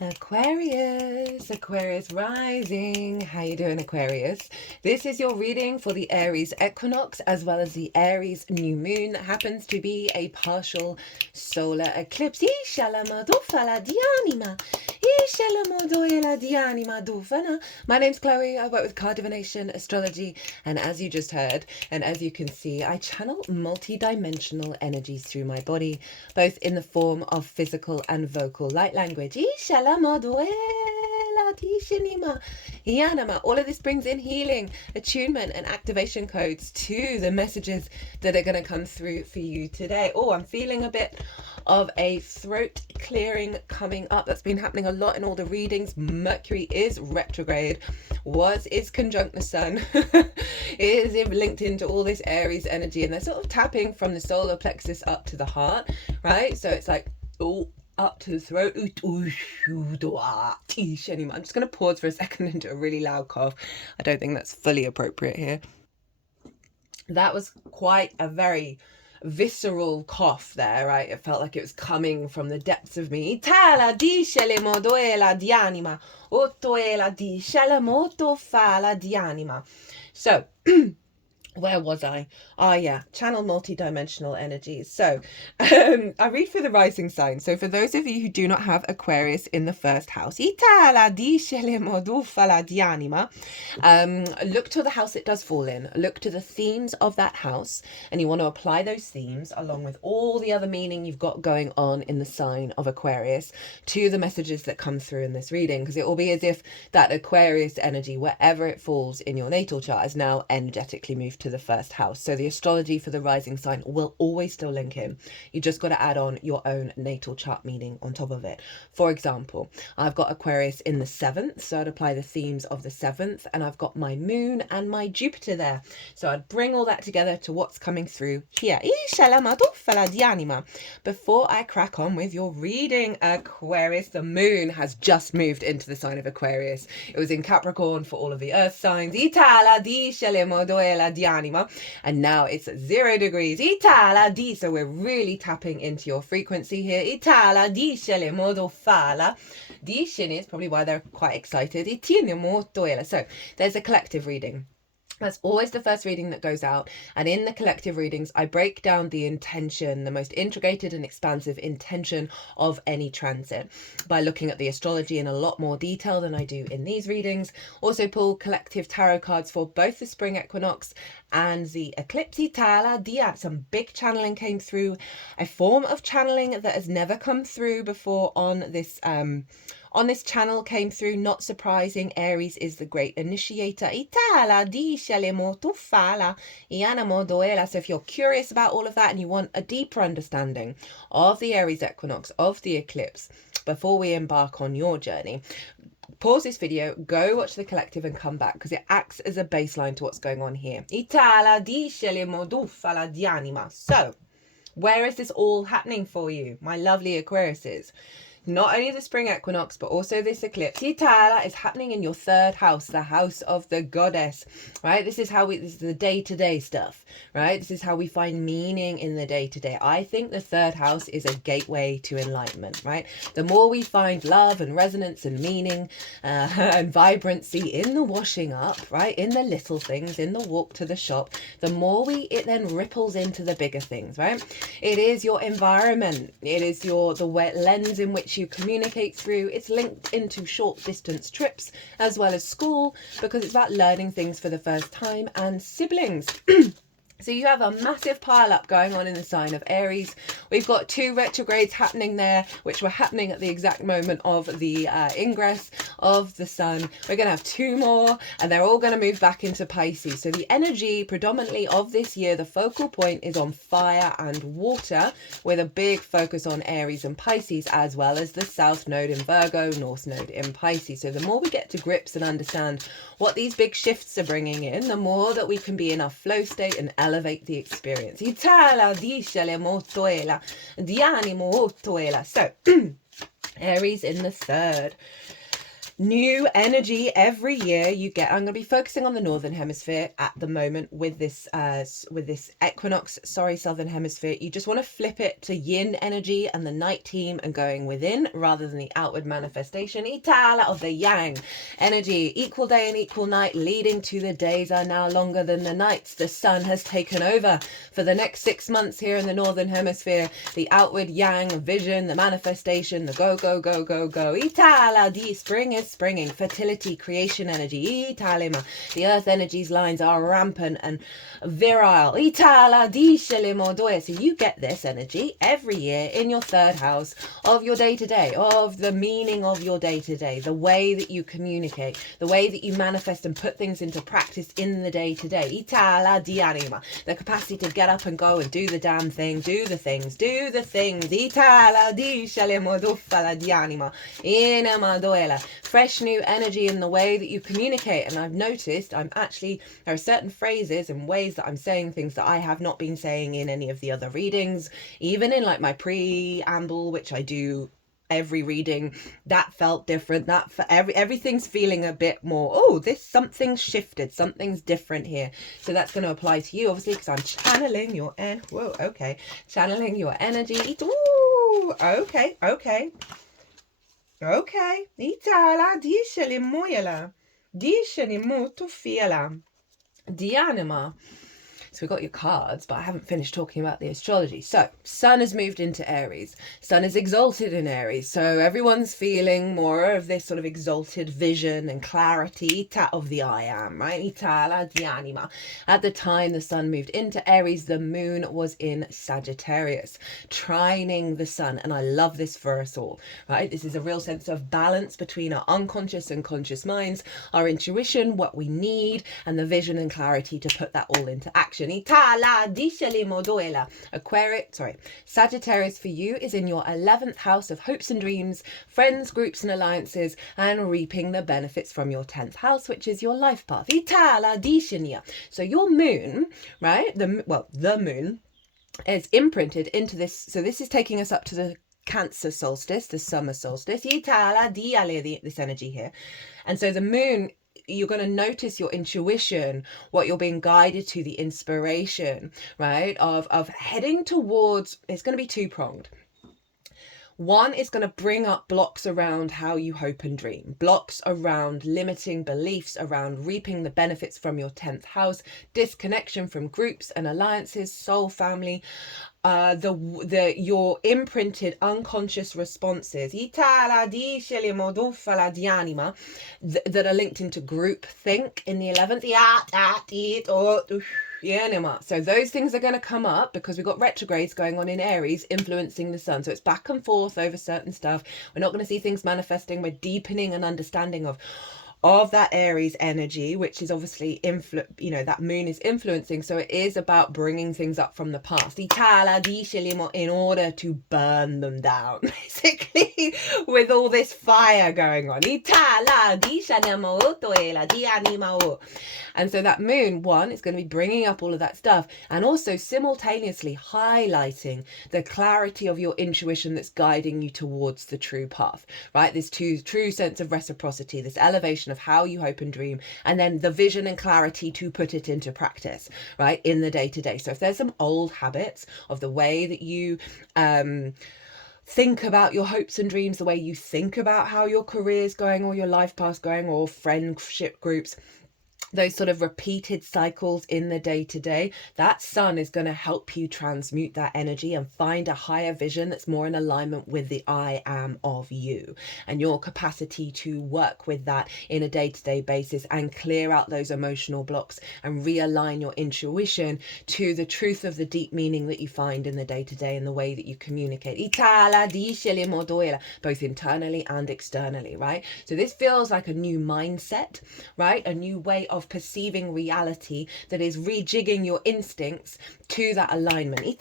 Aquarius, Aquarius rising. How you doing, Aquarius? This is your reading for the Aries equinox as well as the Aries new moon that happens to be a partial solar eclipse. My name's Chloe. I work with card divination, astrology, and as you just heard, and as you can see, I channel multi-dimensional energies through my body, both in the form of physical and vocal light language. All of this brings in healing, attunement, and activation codes to the messages that are going to come through for you today. Oh, I'm feeling a bit of a throat clearing coming up. That's been happening a lot in all the readings. Mercury is retrograde, is conjunct the sun, is linked into all this Aries energy, and they're sort of tapping from the solar plexus up to the heart, right? So it's like, oh, up to the throat. I'm just going to pause for a second and do a really loud cough. I don't think that's fully appropriate here. That was quite a very visceral cough there, right? It felt like it was coming from the depths of me. So where was I? Yeah, channel multi-dimensional energies. So I read for the rising sign. So for those of you who do not have Aquarius in the first house, look to the house it does fall in. Look to the themes of that house, and you want to apply those themes along with all the other meaning you've got going on in the sign of Aquarius to the messages that come through in this reading, because it will be as if that Aquarius energy, wherever it falls in your natal chart, is now energetically moved to the first house. So the astrology for the rising sign will always still link in. You just got to add on your own natal chart meaning on top of it. For example, I've got Aquarius in the 7th, so I'd apply the themes of the 7th, and I've got my moon and my Jupiter there. So I'd bring all that together to what's coming through here. Before I crack on with your reading, Aquarius, the moon has just moved into the sign of Aquarius. It was in Capricorn for all of the earth signs. And now it's 0 degrees. So we're really tapping into your frequency here. Is probably why they're quite excited. So there's a collective reading. That's always the first reading that goes out. And in the collective readings, I break down the intention, the most integrated and expansive intention of any transit by looking at the astrology in a lot more detail than I do in these readings. Also pull collective tarot cards for both the spring equinox and the eclipse. Some big channeling came through, a form of channeling that has never come through before on this channel came through. Not surprising, Aries is the great initiator. So if you're curious about all of that and you want a deeper understanding of the Aries equinox, of the eclipse, before we embark on your journey, pause this video, go watch the collective and come back, because it acts as a baseline to what's going on here. So where is this all happening for you, my lovely Aquariuses? Not only the spring equinox, but also this eclipse is happening in your 3rd house, the house of the goddess, right? This is the day-to-day stuff, right? This is how we find meaning in the day-to-day. I think the 3rd house is a gateway to enlightenment, right? The more we find love and resonance and meaning and vibrancy in the washing up, right? In the little things, in the walk to the shop, the more it then ripples into the bigger things, right? It is your environment. It is the lens in which you communicate through. It's linked into short distance trips as well as school, because it's about learning things for the first time, and siblings. So you have a massive pile up going on in the sign of Aries. We've got 2 retrogrades happening there, which were happening at the exact moment of the ingress of the sun. We're going to have 2 more, and they're all going to move back into Pisces. So the energy predominantly of this year, the focal point is on fire and water, with a big focus on Aries and Pisces, as well as the South Node in Virgo, North Node in Pisces. So the more we get to grips and understand what these big shifts are bringing in, the more that we can be in our flow state and elevate the experience. So Aries in the 3rd. New energy every year you get. I'm going to be focusing on the northern hemisphere at the moment with this equinox. Sorry, southern hemisphere. You just want to flip it to yin energy and the night team and going within rather than the outward manifestation. Itala of the yang energy. Equal day and equal night, leading to the days are now longer than the nights. The sun has taken over for the next 6 months here in the northern hemisphere. The outward yang vision, the manifestation, the go, go, go, go, go. Itala di spring is springing, fertility, creation energy. Italima. The earth energies lines are rampant and virile. Itala di shelimodoe. So you get this energy every year in your third house of your day-to-day, of the meaning of your day-to-day, the way that you communicate, the way that you manifest and put things into practice in the day-to-day. Itala di anima. The capacity to get up and go and do the damn thing, do the things, do the things. Itala di shelimodofa di anima. Inamadoela. Fresh new energy in the way that you communicate. And I've noticed there are certain phrases and ways that I'm saying things that I have not been saying in any of the other readings, even in like my preamble, which I do every reading. That felt different. That for everything's feeling a bit more, something's shifted, something's different here. So that's going to apply to you, obviously, because I'm channeling your channeling your energy. Ooh, okay. Itala disheli moyela. Disheli moto fiela. Dianima. So we've got your cards, but I haven't finished talking about the astrology. So sun has moved into Aries. Sun is exalted in Aries. So everyone's feeling more of this sort of exalted vision and clarity of the I am, right? Itala di anima. At the time the sun moved into Aries, the moon was in Sagittarius, trining the sun. And I love this for us all, right? This is a real sense of balance between our unconscious and conscious minds, our intuition, what we need, and the vision and clarity to put that all into action. Sagittarius for you is in your 11th house of hopes and dreams, friends, groups and alliances, and reaping the benefits from your 10th house, which is your life path. So your moon, right? The moon is imprinted into this. So this is taking us up to the Cancer solstice, the summer solstice. This energy here. And so the moon, you're going to notice your intuition, what you're being guided to, the inspiration, right, of heading towards. It's going to be two-pronged. One is going to bring up blocks around how you hope and dream, blocks around limiting beliefs, around reaping the benefits from your 10th house, disconnection from groups and alliances, soul family, your imprinted unconscious responses that are linked into group think in the 11th. So those things are going to come up because we've got retrogrades going on in Aries influencing the sun. So it's back and forth over certain stuff. We're not going to see things manifesting. We're deepening an understanding of that Aries energy, which is obviously that moon is influencing. So it is about bringing things up from the past in order to burn them down, basically, with all this fire going on. And so that moon, one, is going to be bringing up all of that stuff and also simultaneously highlighting the clarity of your intuition that's guiding you towards the true path, right? This true sense of reciprocity, this elevation of how you hope and dream, and then the vision and clarity to put it into practice, right, in the day-to-day. So if there's some old habits of the way that you think about your hopes and dreams, the way you think about how your career's going or your life path's going or friendship groups, those sort of repeated cycles in the day-to-day, that sun is going to help you transmute that energy and find a higher vision that's more in alignment with the I am of you and your capacity to work with that in a day-to-day basis and clear out those emotional blocks and realign your intuition to the truth of the deep meaning that you find in the day-to-day and the way that you communicate, both internally and externally, right? So this feels like a new mindset, right? A new way of of perceiving reality that is rejigging your instincts to that alignment. And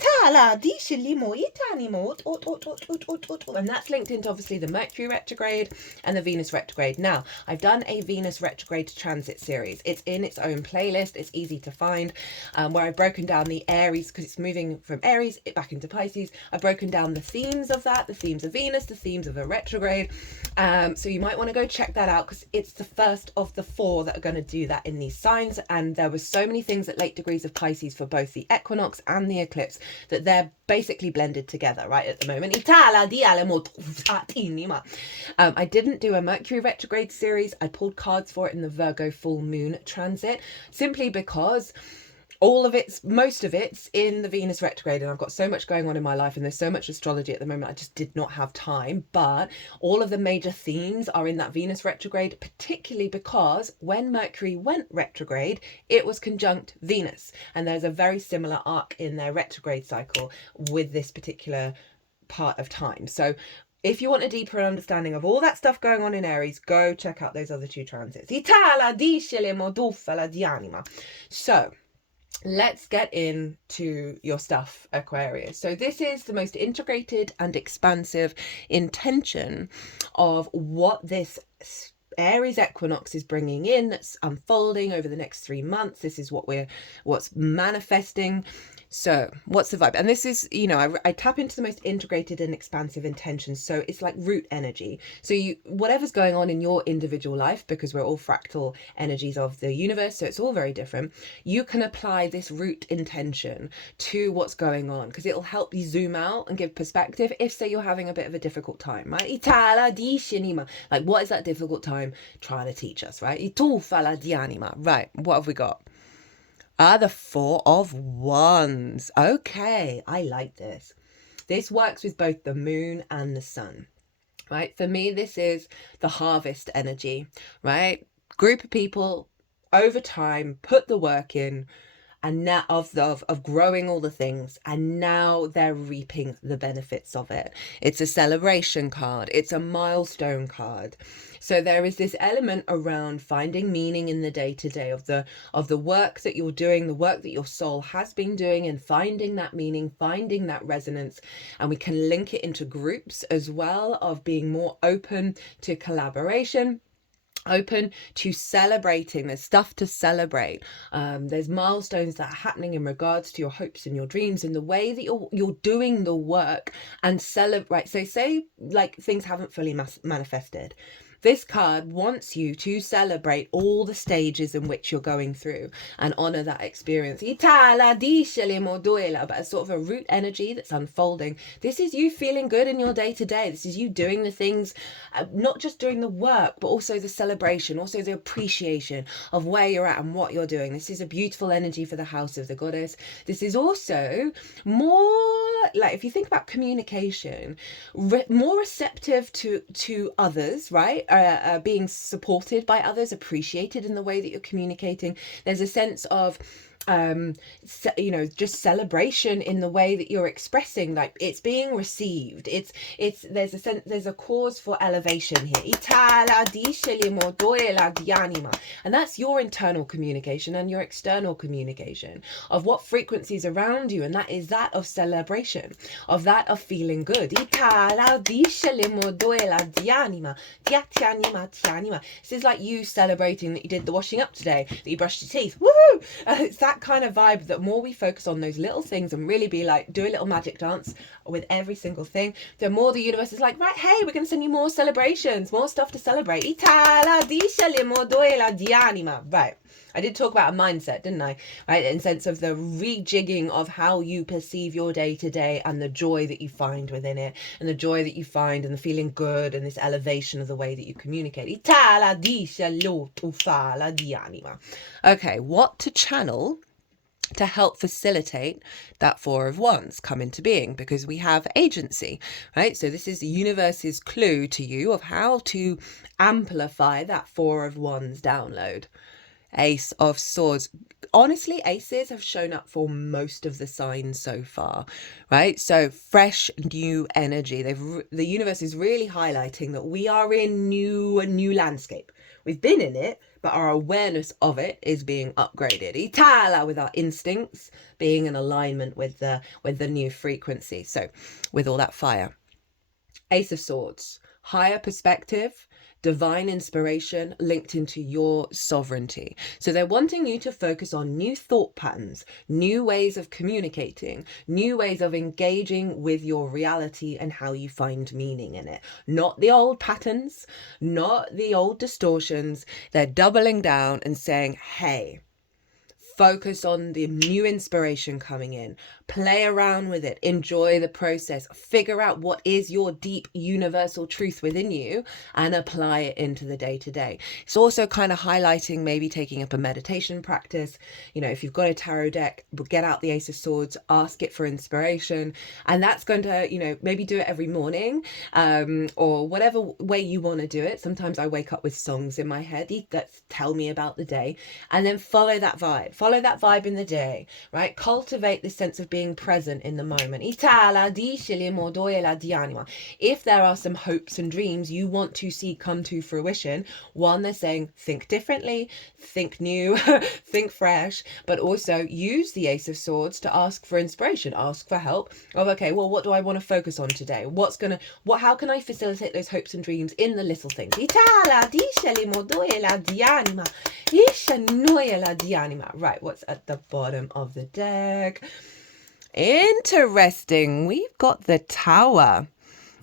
that's linked into obviously the Mercury retrograde and the Venus retrograde. Now, I've done a Venus retrograde transit series. It's in its own playlist. It's easy to find, where I've broken down the Aries, because it's moving from Aries back into Pisces. I've broken down the themes of that, the themes of Venus, the themes of the retrograde. So you might want to go check that out, because it's the first of the 4 that are going to do that in these signs. And there were so many things at late degrees of Pisces for both the equinox and the eclipse that they're basically blended together right at the moment. I didn't do a Mercury retrograde series. I pulled cards for it in the Virgo full moon transit, simply because most of it's in the Venus retrograde, and I've got so much going on in my life and there's so much astrology at the moment, I just did not have time. But all of the major themes are in that Venus retrograde, particularly because when Mercury went retrograde, it was conjunct Venus, and there's a very similar arc in their retrograde cycle with this particular part of time. So if you want a deeper understanding of all that stuff going on in Aries, go check out those other 2 transits. So let's get into your stuff, Aquarius. So this is the most integrated and expansive intention of what this Aries equinox is bringing in, that's unfolding over the next 3 months. This is what's manifesting. So what's the vibe? And this is, I tap into the most integrated and expansive intentions. So it's like root energy. So whatever's going on in your individual life, because we're all fractal energies of the universe, so it's all very different, you can apply this root intention to what's going on, because it'll help you zoom out and give perspective if, say, you're having a bit of a difficult time, right? Like, what is that difficult time trying to teach us, right? Right, what have we got? The 4 of Wands. Okay, I like this. This works with both the moon and the sun, right? For me, this is the harvest energy, right? Group of people over time put the work in, and now of growing all the things, and now they're reaping the benefits of it. It's a celebration card. It's a milestone card. So there is this element around finding meaning in the day-to-day of the work that you're doing, the work that your soul has been doing, and finding that meaning, finding that resonance. And we can link it into groups as well, of being more open to collaboration, open to celebrating. There's stuff to celebrate. There's milestones that are happening in regards to your hopes and your dreams, and the way that you're doing the work and celebrate. So say like things haven't fully manifested. This card wants you to celebrate all the stages in which you're going through and honor that experience. But a sort of a root energy that's unfolding. This is you feeling good in your day to day. This is you doing the things, not just doing the work, but also the celebration, also the appreciation of where you're at and what you're doing. This is a beautiful energy for the house of the goddess. This is also more like, if you think about communication, more receptive to others, right? Being supported by others, appreciated in the way that you're communicating. There's a sense of just celebration in the way that you're expressing, like it's being received. There's a cause for elevation here. And that's your internal communication and your external communication of what frequencies around you, and that is that of celebration, of that of feeling good. This is like you celebrating that you did the washing up today, that you brushed your teeth. Woo! It's that kind of vibe, that more we focus on those little things and really be like, do a little magic dance with every single thing, the more the universe is like, right, hey, we're going to send you more celebrations, more stuff to celebrate. Right. I did talk about a mindset, didn't I? Right, in sense of the rejigging of how you perceive your day to day, and the joy that you find within it, and the joy that you find, and the feeling good, and this elevation of the way that you communicate. Okay, what to channel to help facilitate that 4 of Wands come into being, because we have agency, right? So this is the universe's clue to you of how to amplify that 4 of Wands download. Ace of Swords. Honestly, aces have shown up for most of the signs so far, right? So fresh, new energy. The universe is really highlighting that we are in a new landscape. We've been in it, but our awareness of it is being upgraded. Itala, with our instincts being in alignment with the new frequency. So with all that fire. Ace of Swords, higher perspective, divine inspiration linked into your sovereignty. So they're wanting you to focus on new thought patterns, new ways of communicating, new ways of engaging with your reality and how you find meaning in it. Not the old patterns, not the old distortions. They're doubling down and saying, hey, focus on the new inspiration coming in, play around with it, enjoy the process, figure out what is your deep universal truth within you and apply it into the day-to-day. It's also kind of highlighting maybe taking up a meditation practice. You know, if you've got a tarot deck, get out the Ace of Swords, ask it for inspiration, and that's going to, you know, maybe do it every morning, or whatever way you want to do it. Sometimes I wake up with songs in my head that tell me about the day, and then follow that vibe in the day, right? Cultivate this sense of being present in the moment. If there are some hopes and dreams you want to see come to fruition, one, they're saying think differently, think new, think fresh, but also use the Ace of Swords to ask for inspiration, ask for help of, okay, well, what do I want to focus on today? How can I facilitate those hopes and dreams in the little things? Right, what's at the bottom of the deck? Interesting. We've got the Tower.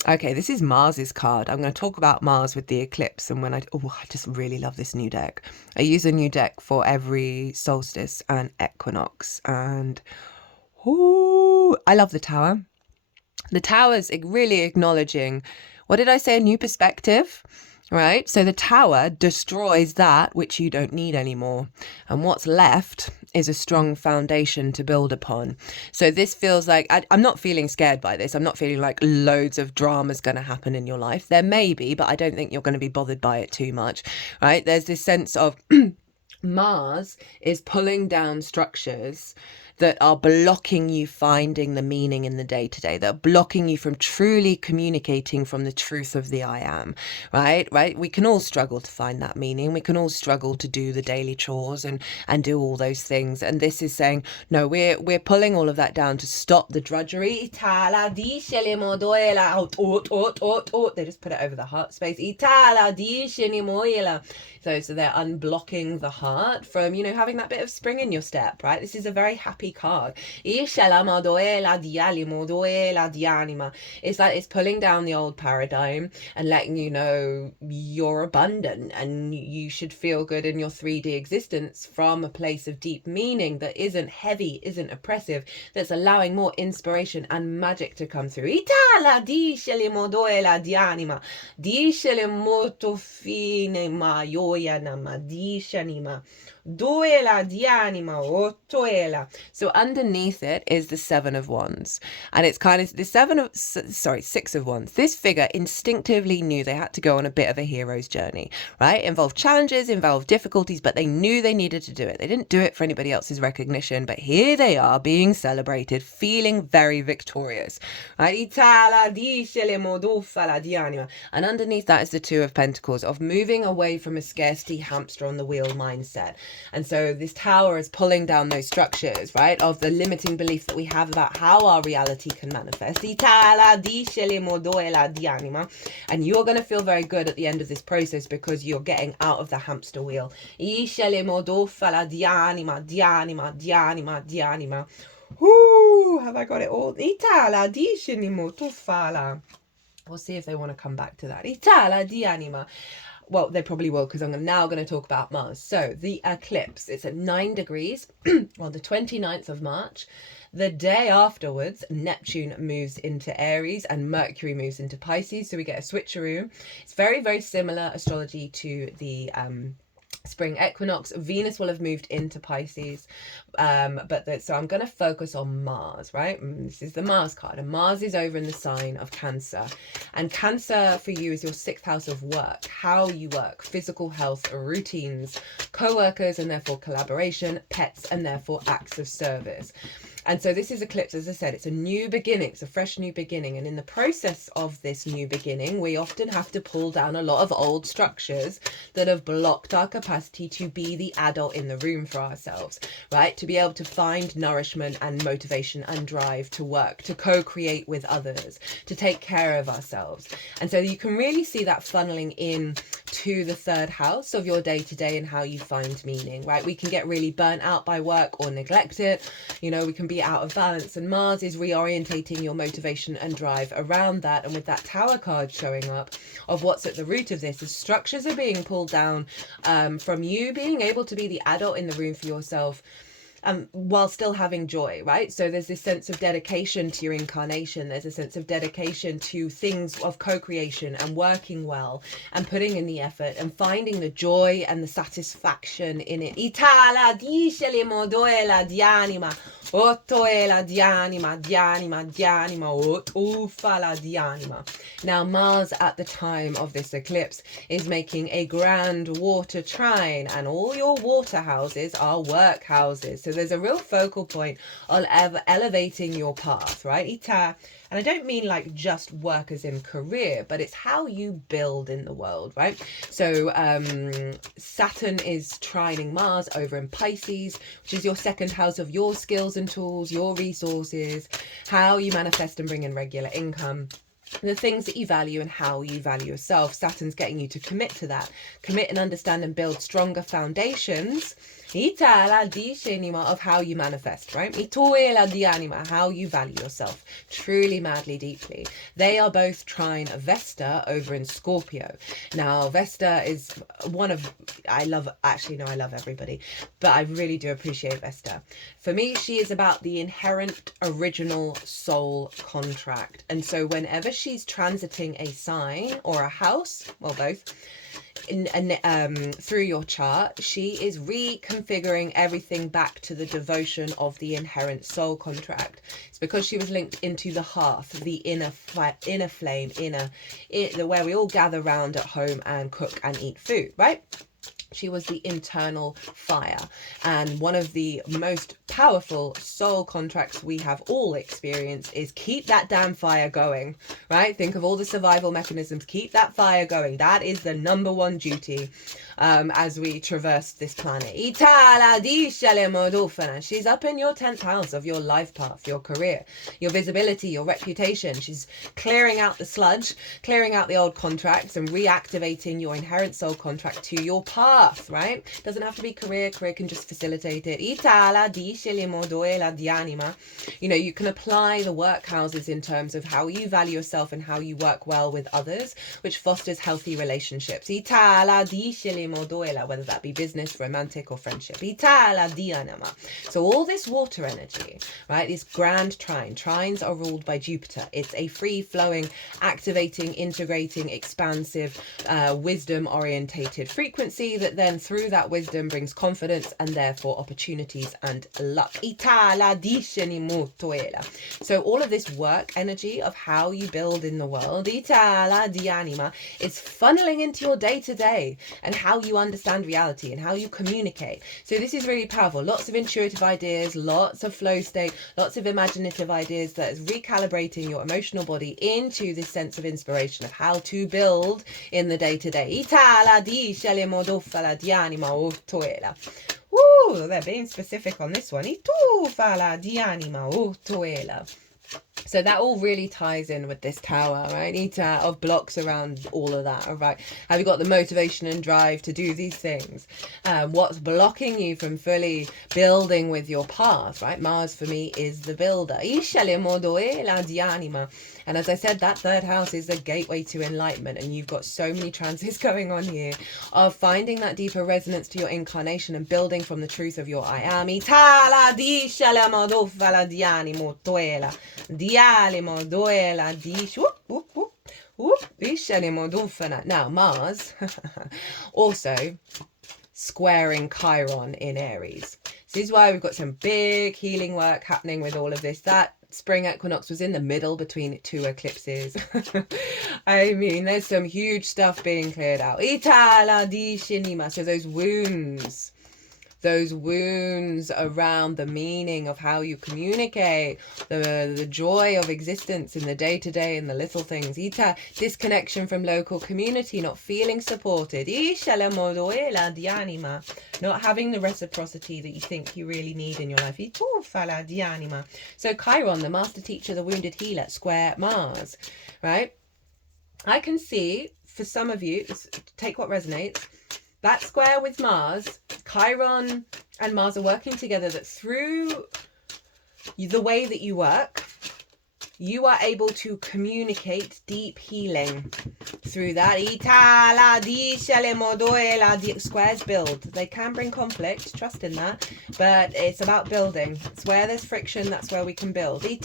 Okay, this is Mars's card. I'm going to talk about Mars with the eclipse. And I just really love this new deck. I use a new deck for every solstice and equinox. And I love the Tower. The Tower's really acknowledging, what did I say? A new perspective. Right, so the Tower destroys that which you don't need anymore, and what's left is a strong foundation to build upon. So this feels like, I'm not feeling scared by this. I'm not feeling like loads of drama is going to happen in your life. There may be, but I don't think you're going to be bothered by it too much, right? There's this sense of Mars is pulling down structures that are blocking you finding the meaning in the day-to-day, that are blocking you from truly communicating from the truth of the I am, right? We can all struggle to find that meaning. We can all struggle to do the daily chores and do all those things. And this is saying, no, we're pulling all of that down to stop the drudgery. They just put it over the heart space. So they're unblocking the heart from, you know, having that bit of spring in your step, right? This is a very happy card. It's like it's pulling down the old paradigm and letting you know you're abundant and you should feel good in your 3D existence from a place of deep meaning that isn't heavy, isn't oppressive, that's allowing more inspiration and magic to come through. So underneath it is the Seven of Wands, and it's kind of the Six of Wands. This figure instinctively knew they had to go on a bit of a hero's journey, right? Involved challenges, involved difficulties, but they knew they needed to do it. They didn't do it for anybody else's recognition, but here they are being celebrated, feeling very victorious, right? And underneath that is the Two of Pentacles, of moving away from a scarcity hamster on the wheel mindset. And so this Tower is pulling down those structures, right, of the limiting belief that we have about how our reality can manifest. And you're going to feel very good at the end of this process because you're getting out of the hamster wheel. Have I got it all? We'll see if they want to come back to that. Well, they probably will, because I'm now going to talk about Mars. So the eclipse, it's at 9 degrees on the 29th of March. The day afterwards, Neptune moves into Aries and Mercury moves into Pisces. So we get a switcheroo. It's very, very similar astrology to the spring equinox. Venus will have moved into Pisces, so I'm going to focus on Mars, right? This is the Mars card, and Mars is over in the sign of Cancer, and Cancer for you is your 6th house of work, how you work, physical health, routines, co-workers, and therefore collaboration, pets, and therefore acts of service. And so this is eclipse, as I said, it's a new beginning, it's a fresh new beginning. And in the process of this new beginning, we often have to pull down a lot of old structures that have blocked our capacity to be the adult in the room for ourselves, right? To be able to find nourishment and motivation and drive to work, to co-create with others, to take care of ourselves. And so you can really see that funneling in to the 3rd house of your day-to-day and how you find meaning, right? We can get really burnt out by work or neglect it. You know, we can be out of balance, and Mars is reorientating your motivation and drive around that. And with that Tower card showing up of what's at the root of this is structures are being pulled down from you being able to be the adult in the room for yourself, while still having joy, right? So there's this sense of dedication to your incarnation. There's a sense of dedication to things of co-creation and working well and putting in the effort and finding the joy and the satisfaction in it. Itala discele modoela di anima, ottoela di anima, di anima, di anima, ufala di anima. Now Mars at the time of this eclipse is making a grand water trine, and all your water houses are work houses. So there's a real focal point on elevating your path, right? Ita, and I don't mean like just work as in career, but it's how you build in the world, right? So Saturn is trining Mars over in Pisces, which is your 2nd house of your skills and tools, your resources, how you manifest and bring in regular income, the things that you value and how you value yourself. Saturn's getting you to commit to that, commit and understand and build stronger foundations of how you manifest, right? How you value yourself, truly, madly, deeply. They are both trine Vesta over in Scorpio. Now, Vesta is one of, I love everybody, but I really do appreciate Vesta. For me, she is about the inherent original soul contract. And so whenever she's transiting a sign or a house, well, both, through your chart, she is reconfiguring everything back to the devotion of the inherent soul contract. It's because she was linked into the hearth, the inner flame, where we all gather round at home and cook and eat food, right? She was the internal fire. And one of the most powerful soul contracts we have all experienced is keep that damn fire going, right? Think of all the survival mechanisms. Keep that fire going. That is the number one duty as we traverse this planet. She's up in your 10th house of your life path, your career, your visibility, your reputation. She's clearing out the sludge, clearing out the old contracts and reactivating your inherent soul contract to your path, right? Doesn't have to be career can just facilitate it. You know, you can apply the work houses in terms of how you value yourself and how you work well with others, which fosters healthy relationships. Whether that be business, romantic, or friendship. So all this water energy, right, this grand trine. Trines are ruled by Jupiter. It's a free-flowing, activating, integrating, expansive, wisdom-orientated frequency that then through that wisdom brings confidence and therefore opportunities and luck. So all of this work energy of how you build in the world is funneling into your day-to-day and how you understand reality and how you communicate. So this is really powerful. Lots of intuitive ideas, lots of flow state, lots of imaginative ideas that is recalibrating your emotional body into this sense of inspiration of how to build in the day-to-day. Woo, they're being specific on this one. So that all really ties in with this tower, right? Of blocks around all of that, all right? Have you got the motivation and drive to do these things? What's blocking you from fully building with your path, right? Mars for me is the builder. And as I said, that 3rd house is the gateway to enlightenment. And you've got so many transits going on here of finding that deeper resonance to your incarnation and building from the truth of your I am. Now Mars also squaring Chiron in Aries. This is why we've got some big healing work happening with all of this. That spring equinox was in the middle between 2 eclipses. I mean, there's some huge stuff being cleared out. Itala di shinima. So those wounds around the meaning of how you communicate, the joy of existence in the day-to-day and the little things. Ita, disconnection from local community, not feeling supported. Not having the reciprocity that you think you really need in your life. So Chiron, the master teacher, the wounded healer, square Mars, right? I can see, for some of you, take what resonates, that square with Mars, Chiron and Mars are working together, that through the way that you work, you are able to communicate deep healing through that. Squares build. They can bring conflict, trust in that, but it's about building. It's where there's friction, that's where we can build. And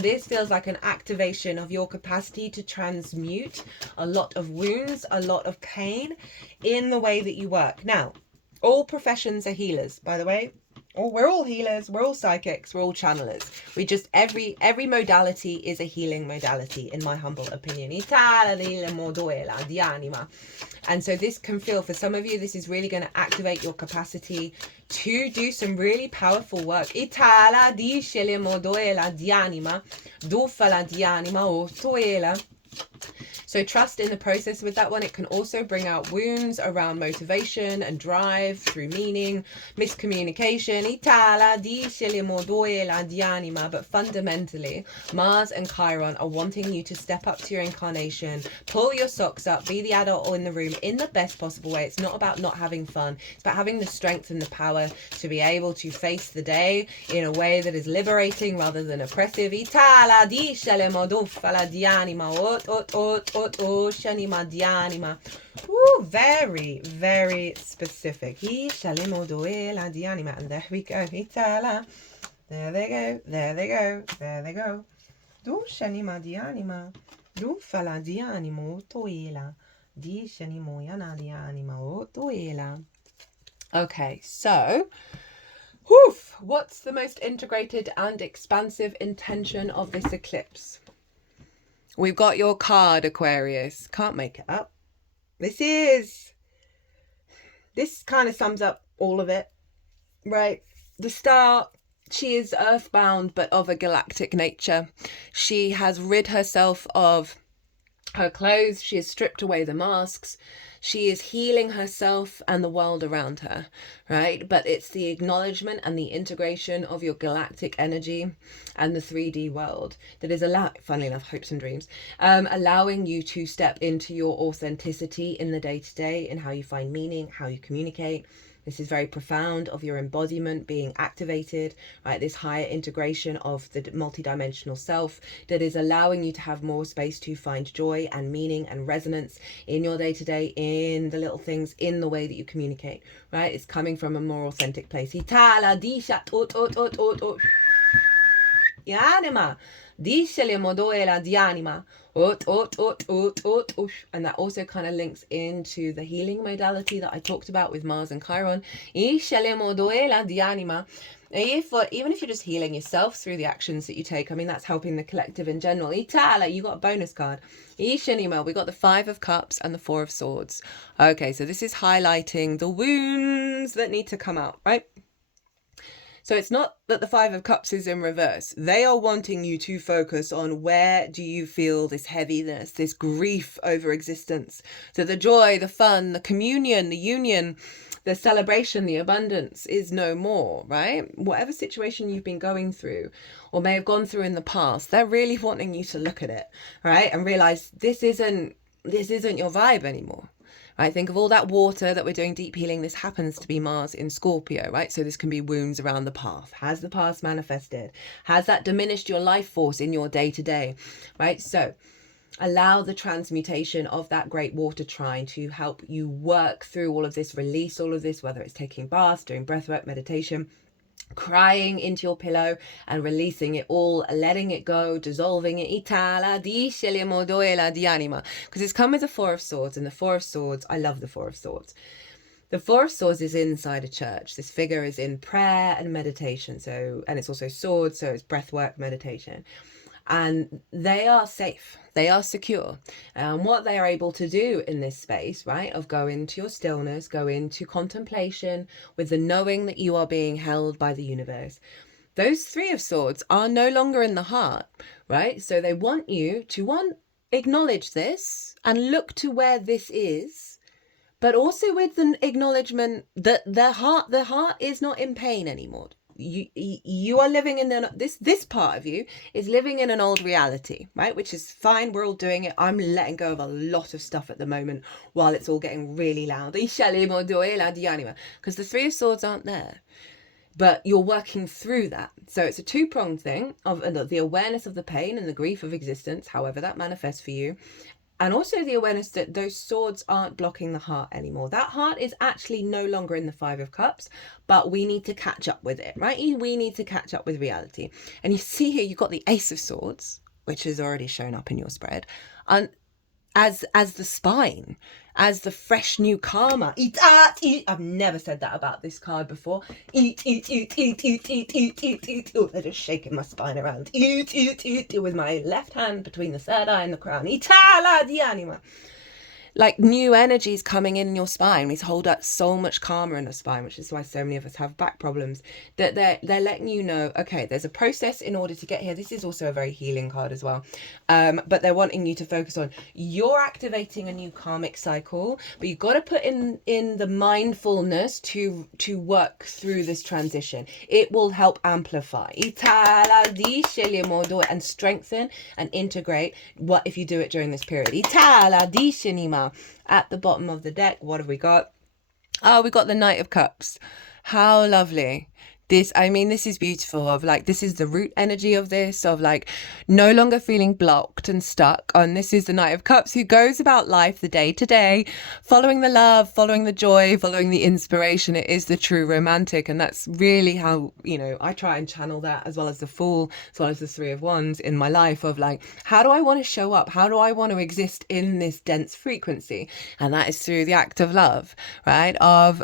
this feels like an activation of your capacity to transmute a lot of wounds, a lot of pain in the way that you work. Now, all professions are healers, by the way. We're all healers, we're all psychics, we're all channelers. We just, every modality is a healing modality, in my humble opinion. And so this can feel, for some of you, this is really going to activate your capacity to do some really powerful work. So trust in the process with that one. It can also bring out wounds around motivation and drive through meaning, miscommunication. But fundamentally, Mars and Chiron are wanting you to step up to your incarnation, pull your socks up, be the adult in the room in the best possible way. It's not about not having fun. It's about having the strength and the power to be able to face the day in a way that is liberating rather than oppressive. Ooh, very, very specific. And there we go. There they go. There they go. There they go. Okay, so what's the most integrated and expansive intention of this eclipse? We've got your card, Aquarius. Can't make it up. This kind of sums up all of it, right? The star, she is earthbound, but of a galactic nature. She has rid herself of her clothes. She has stripped away the masks. She is healing herself and the world around her, right? But it's the acknowledgement and the integration of your galactic energy and the 3D world that is funnily enough, hopes and dreams, allowing you to step into your authenticity in the day-to-day, in how you find meaning, how you communicate. This is very profound, of your embodiment being activated, right? This higher integration of the multidimensional self that is allowing you to have more space to find joy and meaning and resonance in your day-to-day, in the little things, in the way that you communicate, right? It's coming from a more authentic place. And that also kind of links into the healing modality that I talked about with Mars and Chiron. Even if you're just healing yourself through the actions that you take, I mean, that's helping the collective in general. You got a bonus card. We got the 5 of Cups and the 4 of Swords. Okay, so this is highlighting the wounds that need to come out, right? So it's not that the 5 of Cups is in reverse. They are wanting you to focus on, where do you feel this heaviness, this grief over existence? So the joy, the fun, the communion, the union, the celebration, the abundance is no more, right? Whatever situation you've been going through or may have gone through in the past, they're really wanting you to look at it, right? And realize this isn't your vibe anymore. Right, think of all that water that we're doing deep healing. This happens to be Mars in Scorpio, right? So this can be wounds around the past. Has the past manifested? Has that diminished your life force in your day-to-day, right? So allow the transmutation of that great water trine to help you work through all of this, release all of this, whether it's taking baths, doing breathwork, meditation, crying into your pillow and releasing it all, letting it go, dissolving it. Itala di moduela di anima. Because it's come with the Four of Swords, and the Four of Swords, I love the Four of Swords. The Four of Swords is inside a church. This figure is in prayer and meditation. And it's also swords, so it's breath work, meditation. And they are safe, they are secure. And what they are able to do in this space, right, of go into your stillness, go into contemplation with the knowing that you are being held by the universe. Those Three of Swords are no longer in the heart, right? So they want you to, acknowledge this and look to where this is, but also with the acknowledgement that the heart is not in pain anymore. You are living in this part of you is living in an old reality, right? Which is fine. We're all doing it. I'm letting go of a lot of stuff at the moment while it's all getting really loud. Because the Three of Swords aren't there. But you're working through that. So it's a two-pronged thing of the awareness of the pain and the grief of existence, however that manifests for you. And also the awareness that those swords aren't blocking the heart anymore. That heart is actually no longer in the Five of Cups, but we need to catch up with it, right? We need to catch up with reality. And you see here, you've got the Ace of Swords, which has already shown up in your spread, and as the spine, as the fresh new karma. Eat. I've never said that about this card before. Eat. Oh, they're just shaking my spine around. Eat. With my left hand between the third eye and the crown. Itala di anima. Like new energies coming in your spine. We hold up so much karma in the spine, which is why so many of us have back problems. That they're letting you know, okay, there's a process in order to get here. This is also a very healing card as well. But they're wanting you to focus on you're activating a new karmic cycle, but you've got to put in the mindfulness to work through this transition. It will help amplify and strengthen and integrate what if you do it during this period. At the bottom of the deck, what have we got? Oh, we got the Knight of Cups. How lovely. This is beautiful. Of like, this is the root energy of this, of like no longer feeling blocked and stuck. And this is the Knight of Cups who goes about life the day to day, following the love, following the joy, following the inspiration. It is the true romantic. And that's really how, I try and channel that, as well as the Fool, as well as the Three of Wands in my life, of like, how do I want to show up? How do I want to exist in this dense frequency? And that is through the act of love, right? Of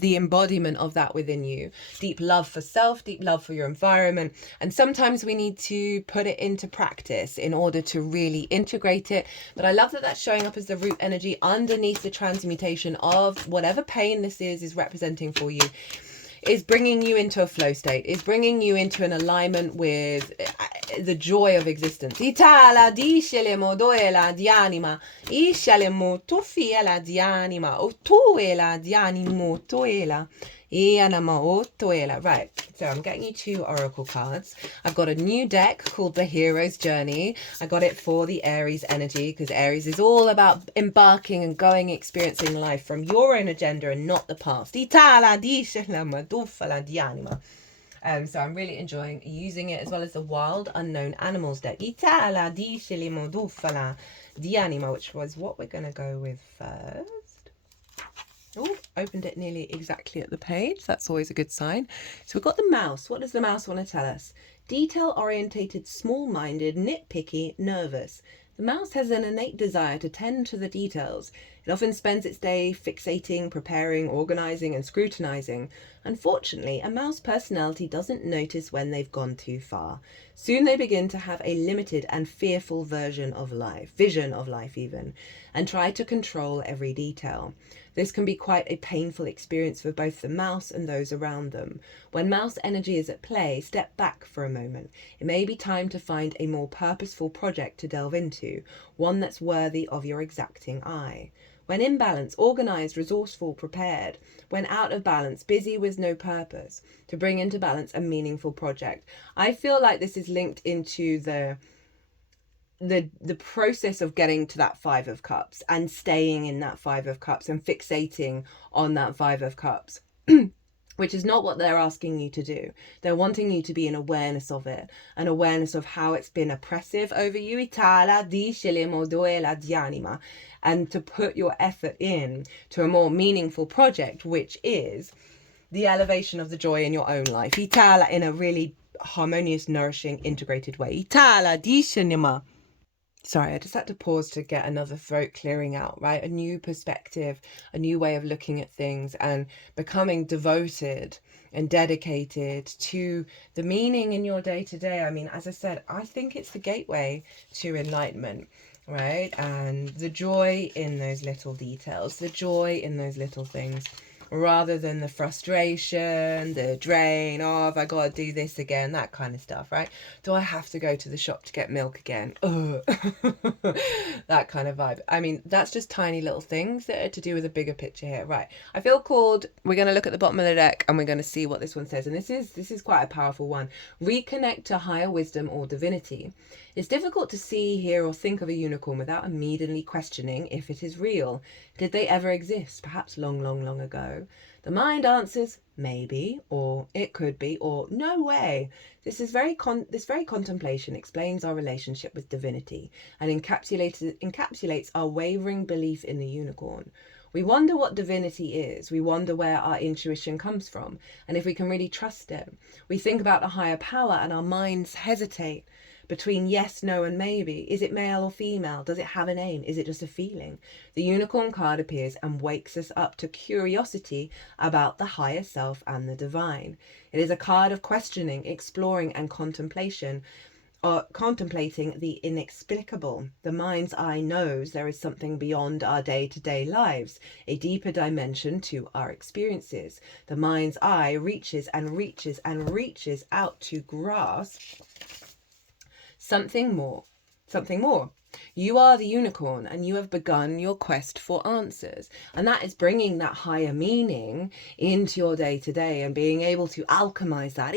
the embodiment of that within you. Deep love for self, deep love for your environment. And sometimes we need to put it into practice in order to really integrate it. But I love that that's showing up as the root energy underneath the transmutation of whatever pain this is representing for you. Is bringing you into a flow state, is bringing you into an alignment with the joy of existence. Itala discelemo doela di anima, iscelemo tofiela di anima, o tuela di animo toela. Right, so I'm getting you 2 oracle cards. I've got a new deck called The Hero's Journey. I got it for the Aries energy, because Aries is all about embarking and going, experiencing life from your own agenda and not the past. So I'm really enjoying using it, as well as the Wild Unknown Animals deck, which was what we're going to go with first. Oh, opened it nearly exactly at the page. That's always a good sign. So we've got the mouse. What does the mouse want to tell us? Detail-orientated, small-minded, nitpicky, nervous. The mouse has an innate desire to tend to the details. It often spends its day fixating, preparing, organising and scrutinising. Unfortunately, a mouse personality doesn't notice when they've gone too far. Soon they begin to have a limited and fearful vision of life even, and try to control every detail. This can be quite a painful experience for both the mouse and those around them. When mouse energy is at play, step back for a moment. It may be time to find a more purposeful project to delve into, one that's worthy of your exacting eye. When in balance, organised, resourceful, prepared. When out of balance, busy with no purpose. To bring into balance a meaningful project. I feel like this is linked into the process of getting to that Five of Cups and staying in that Five of Cups and fixating on that Five of Cups. Which is not what they're asking you to do. They're wanting you to be in awareness of it, an awareness of how it's been oppressive over you, and to put your effort in to a more meaningful project, which is the elevation of the joy in your own life. Itala in a really harmonious, nourishing, integrated way. Itala dishenima. Sorry, I just had to pause to get another throat clearing out, right? A new perspective, a new way of looking at things, and becoming devoted and dedicated to the meaning in your day to day. I mean, as I said, I think it's the gateway to enlightenment, right? And the joy in those little details, the joy in those little things, rather than the frustration, the drain, oh, have I got to do this again, that kind of stuff, right? Do I have to go to the shop to get milk again? That kind of vibe. I mean, that's just tiny little things that are to do with a bigger picture here, right? I feel called, we're going to look at the bottom of the deck and we're going to see what this one says. And this is quite a powerful one. Reconnect to higher wisdom or divinity. It's difficult to see, hear, or think of a unicorn without immediately questioning if it is real. Did they ever exist? Perhaps long, long, long ago. The mind answers, maybe, or it could be, or no way. This very contemplation explains our relationship with divinity and encapsulates our wavering belief in the unicorn. We wonder what divinity is. We wonder where our intuition comes from and if we can really trust it. We think about the higher power and our minds hesitate between yes, no, and maybe. Is it male or female? Does it have a name? Is it just a feeling? The unicorn card appears and wakes us up to curiosity about the higher self and the divine. It is a card of questioning, exploring, and contemplation, or contemplating the inexplicable. The mind's eye knows there is something beyond our day-to-day lives, a deeper dimension to our experiences. The mind's eye reaches and reaches and reaches out to grasp something more. You are the unicorn and you have begun your quest for answers. And that is bringing that higher meaning into your day to day and being able to alchemize that.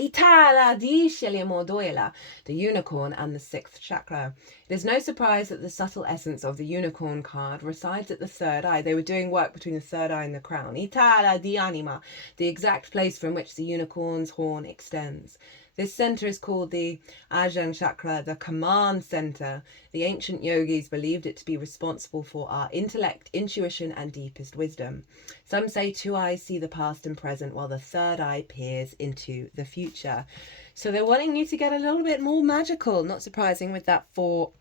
The unicorn and the sixth chakra. It is no surprise that the subtle essence of the unicorn card resides at the third eye. They were doing work between the third eye and the crown. The exact place from which the unicorn's horn extends. This center is called the Ajna chakra, the command center. The ancient yogis believed it to be responsible for our intellect, intuition, and deepest wisdom. Some say two eyes see the past and present, while the third eye peers into the future. So they're wanting you to get a little bit more magical. Not surprising with that four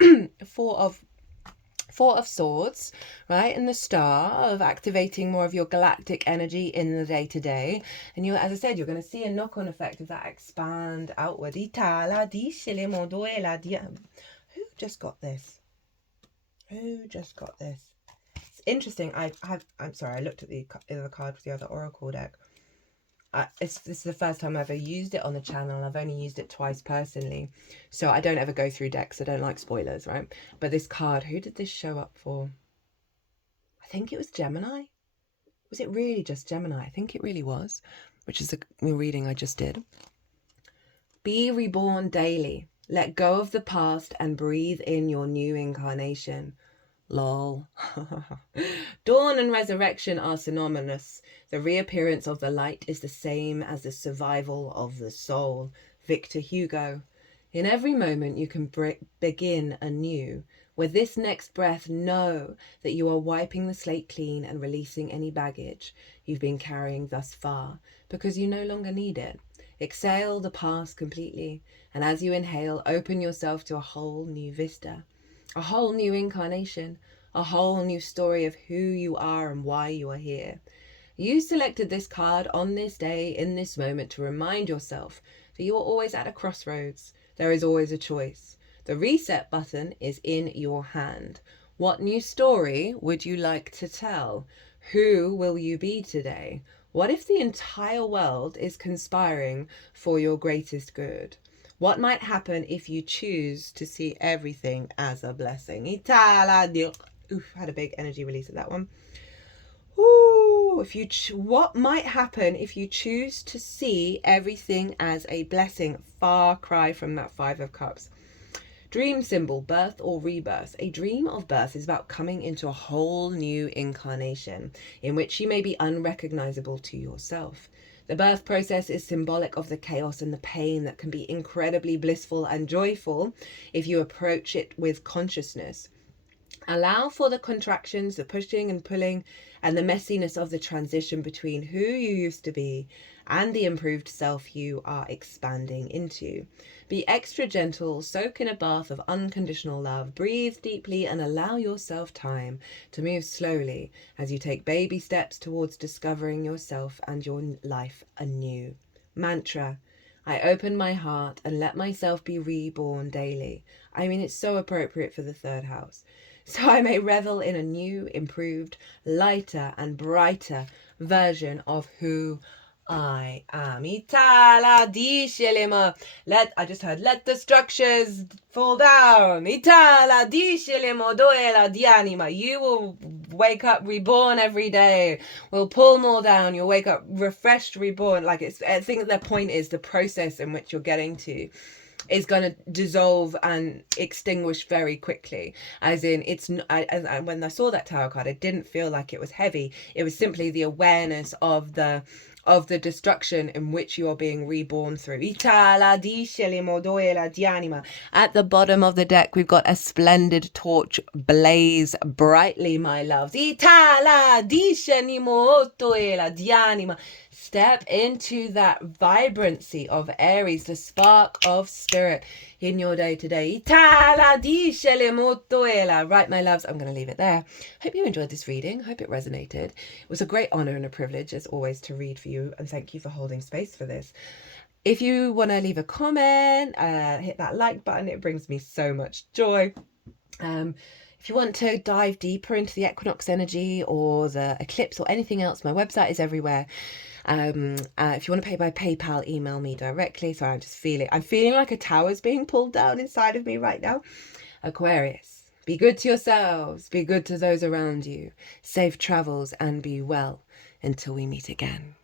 of swords, right? And the star of activating more of your galactic energy in the day-to-day. And you, as I said, you're going to see a knock-on effect of that expand outward. Who just got this? It's interesting. I'm sorry, I looked at the other card with the other oracle deck. This is the first time I've ever used it on the channel. I've only used it twice personally, so I don't ever go through decks. I don't like spoilers, right? But this card, who did this show up for? I think it was Gemini. Was it really just Gemini? I think it really was, which is the reading I just did. Be reborn daily. Let go of the past and breathe in your new incarnation. Lol. Dawn and resurrection are synonymous. The reappearance of the light is the same as the survival of the soul. Victor Hugo. In every moment you can begin anew. With this next breath, know that you are wiping the slate clean and releasing any baggage you've been carrying thus far, because you no longer need it. Exhale the past completely, and as you inhale, open yourself to a whole new vista. A whole new incarnation, a whole new story of who you are and why you are here. You selected this card on this day, in this moment, to remind yourself that you are always at a crossroads. There is always a choice. The reset button is in your hand. What new story would you like to tell? Who will you be today? What if the entire world is conspiring for your greatest good? What might happen if you choose to see everything as a blessing? Oof, had a big energy release at that one. Ooh, what might happen if you choose to see everything as a blessing? Far cry from that Five of Cups. Dream symbol, birth or rebirth. A dream of birth is about coming into a whole new incarnation in which you may be unrecognizable to yourself. The birth process is symbolic of the chaos and the pain that can be incredibly blissful and joyful if you approach it with consciousness. Allow for the contractions, the pushing and pulling, and the messiness of the transition between who you used to be and the improved self you are expanding into. Be extra gentle, soak in a bath of unconditional love, breathe deeply, and allow yourself time to move slowly as you take baby steps towards discovering yourself and your life anew. Mantra: I open my heart and let myself be reborn daily. I mean, it's so appropriate for the third house. So I may revel in a new, improved, lighter and brighter version of who I am. Itala discelema. I just heard, let the structures fall down. Itala discelemo doela dianima. You will wake up reborn every day. We'll pull more down. You'll wake up refreshed, reborn. Like, I think their point is the process in which you're getting to is going to dissolve and extinguish very quickly. As in, when I saw that tarot card, it didn't feel like it was heavy. It was simply the awareness of the destruction in which you are being reborn through. At the bottom of the deck, we've got a splendid torch blaze brightly, my loves. Step into that vibrancy of Aries, the spark of spirit in your day today. Right, my loves, I'm going to leave it there. Hope you enjoyed this reading. Hope it resonated. It was a great honor and a privilege, as always, to read for you, and thank you for holding space for this. If you want to leave a comment, hit that like button. It brings me so much joy. If you want to dive deeper into the equinox energy or the eclipse or anything else, my website is everywhere. If you want to pay by PayPal, email me directly. So I'm feeling like a tower's being pulled down inside of me right now. Aquarius, be good to yourselves, be good to those around you. Safe travels and be well until we meet again.